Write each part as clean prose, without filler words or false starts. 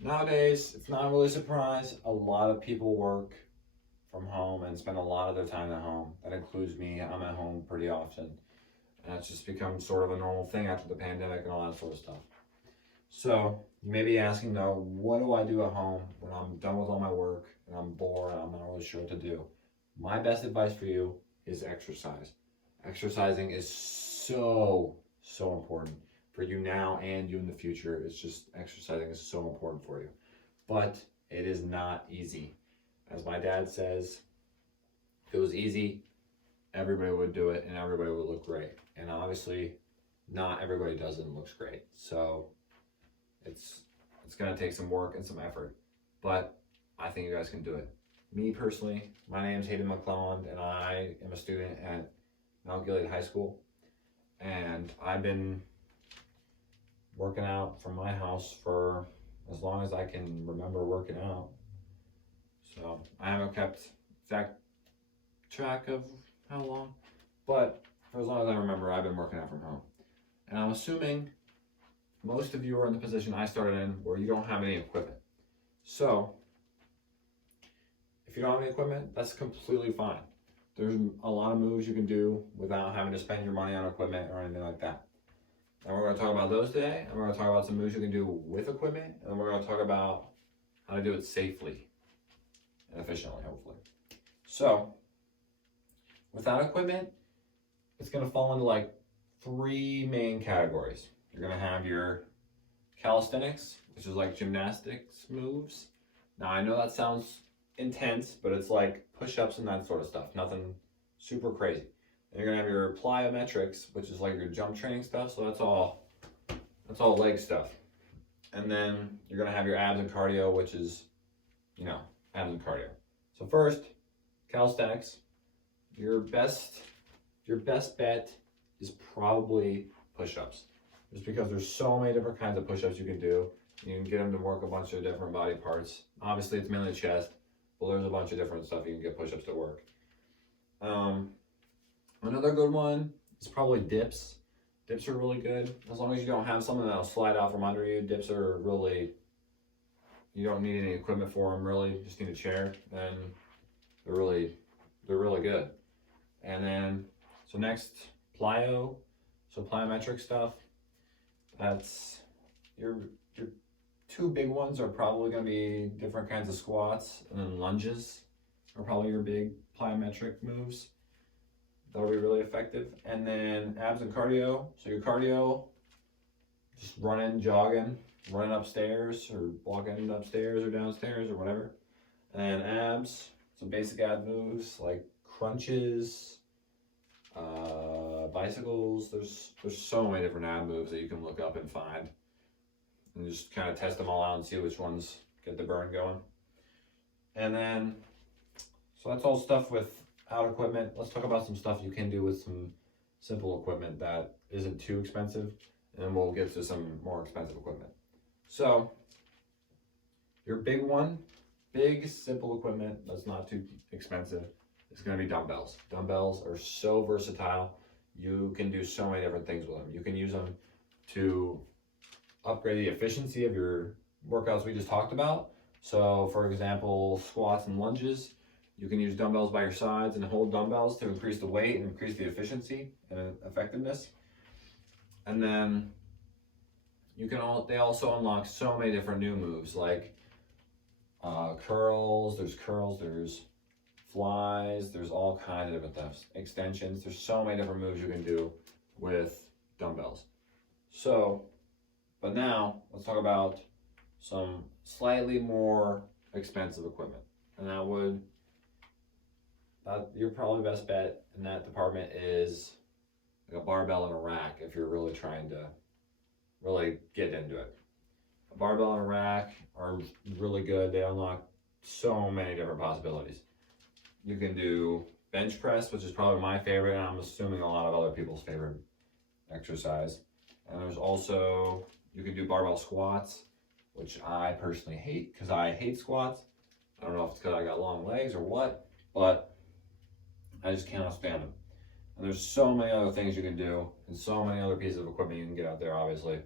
Nowadays, it's not really a surprise. A lot of people work from home and spend a lot of their time at home. That includes me. I'm at home pretty often. And it's just become sort of a normal thing after the pandemic and all that sort of stuff. So you may be asking though, what do I do at home when I'm done with all my work and I'm bored and I'm not really sure what to do? My best advice for you is exercise. Exercising is so important for you now and you in the future. It's just exercising is so important for you. But it is not easy. As my dad says, if it was easy, everybody would do it and everybody would look great. And obviously, not everybody does it and looks great. So it's it's gonna take some work and some effort, but I think you guys can do it. Me personally, my name is Hayden McClelland, and I am a student at Mount Gilead High School, and I've been working out from my house for as long as I can remember working out. So I haven't kept exact track of how long, but for as long as I remember, I've been working out from home. And I'm assuming most of you are in the position I started in where you don't have any equipment. So if you don't have any equipment, that's completely fine. There's a lot of moves you can do without having to spend your money on equipment or anything like that. And we're going to talk about those today, and we're going to talk about some moves you can do with equipment, and then we're going to talk about how to do it safely and efficiently, hopefully. So, without equipment, it's going to fall into like three main categories. You're going to have your calisthenics, which is like gymnastics moves. Now, I know that sounds intense, but it's like push-ups and that sort of stuff. Nothing super crazy. And you're gonna have your plyometrics, which is like your jump training stuff. So that's all leg stuff. And then you're gonna have your abs and cardio, which is, abs and cardio. So first, calisthenics. Your best bet is probably push-ups, just because there's so many different kinds of push-ups you can do. You can get them to work a bunch of different body parts. Obviously, it's mainly chest, but there's a bunch of different stuff you can get push-ups to work. Another good one is probably dips. Dips are really good. As long as you don't have something that'll slide out from under you, dips are really, you don't need any equipment for them really, you just need a chair, and they're really good. And then, so next, plyometric stuff. That's your two big ones are probably going to be different kinds of squats, and then lunges are probably your big plyometric moves. That'll be really effective. And then abs and cardio. So your cardio, just running, jogging, running upstairs or walking upstairs or downstairs or whatever. And then abs, some basic ab moves like crunches, bicycles. There's so many different ab moves that you can look up and find, and just kind of test them all out and see which ones get the burn going. And then, so that's all stuff without equipment. Let's talk about some stuff you can do with some simple equipment that isn't too expensive, and then we'll get to some more expensive equipment. So, your big simple equipment that's not too expensive is going to be dumbbells. Dumbbells are so versatile. You can do so many different things with them. You can use them to upgrade the efficiency of your workouts we just talked about. So for example, squats and lunges, you can use dumbbells by your sides and hold dumbbells to increase the weight and increase the efficiency and effectiveness. And then they also unlock so many different new moves like curls, there's flies, there's all kinds of different stuff. Extensions, there's so many different moves you can do with dumbbells. So, but now let's talk about some slightly more expensive equipment. And your probably best bet in that department is like a barbell and a rack if you're really trying to really get into it. A barbell and a rack are really good. They unlock so many different possibilities. You can do bench press, which is probably my favorite, and I'm assuming a lot of other people's favorite exercise. And there's also, you can do barbell squats, which I personally hate because I hate squats. I don't know if it's because I got long legs or what, but I just cannot stand them. And there's so many other things you can do and so many other pieces of equipment you can get out there, obviously.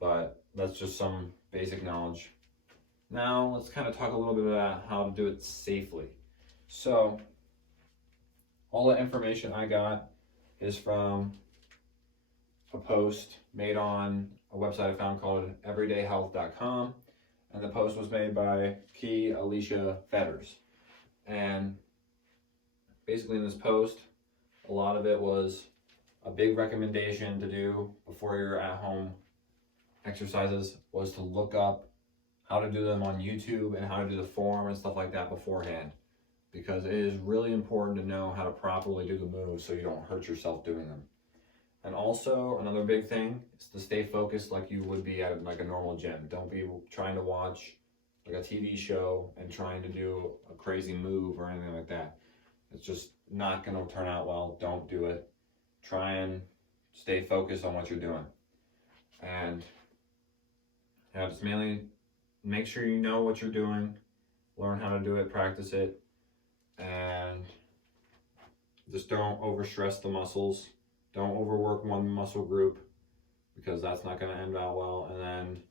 But that's just some basic knowledge. Now let's kind of talk a little bit about how to do it safely. So all the information I got is from a post made on a website I found called everydayhealth.com, and the post was made by Key Alicia Fetters. And basically in this post, a lot of it was a big recommendation to do before your at-home exercises was to look up how to do them on YouTube and how to do the form and stuff like that beforehand, because it is really important to know how to properly do the moves so you don't hurt yourself doing them. And also another big thing is to stay focused like you would be at like a normal gym. Don't be trying to watch like a TV show and trying to do a crazy move or anything like that. It's just not going to turn out well. Don't do it. Try and stay focused on what you're doing. And just mainly make sure you know what you're doing, learn how to do it, practice it, and just don't overstress the muscles. Don't overwork one muscle group, because that's not going to end out well. And then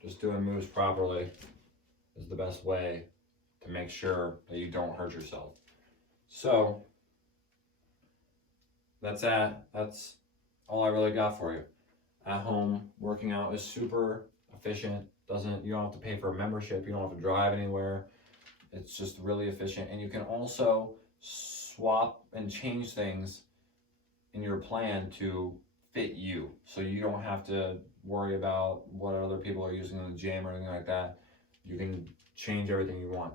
just doing moves properly is the best way to make sure that you don't hurt yourself. So that's all I really got for you. At home, working out is super efficient. You don't have to pay for a membership. You don't have to drive anywhere. It's just really efficient. And you can also swap and change things in your plan to fit you. So you don't have to worry about what other people are using in the gym or anything like that. You can change everything you want.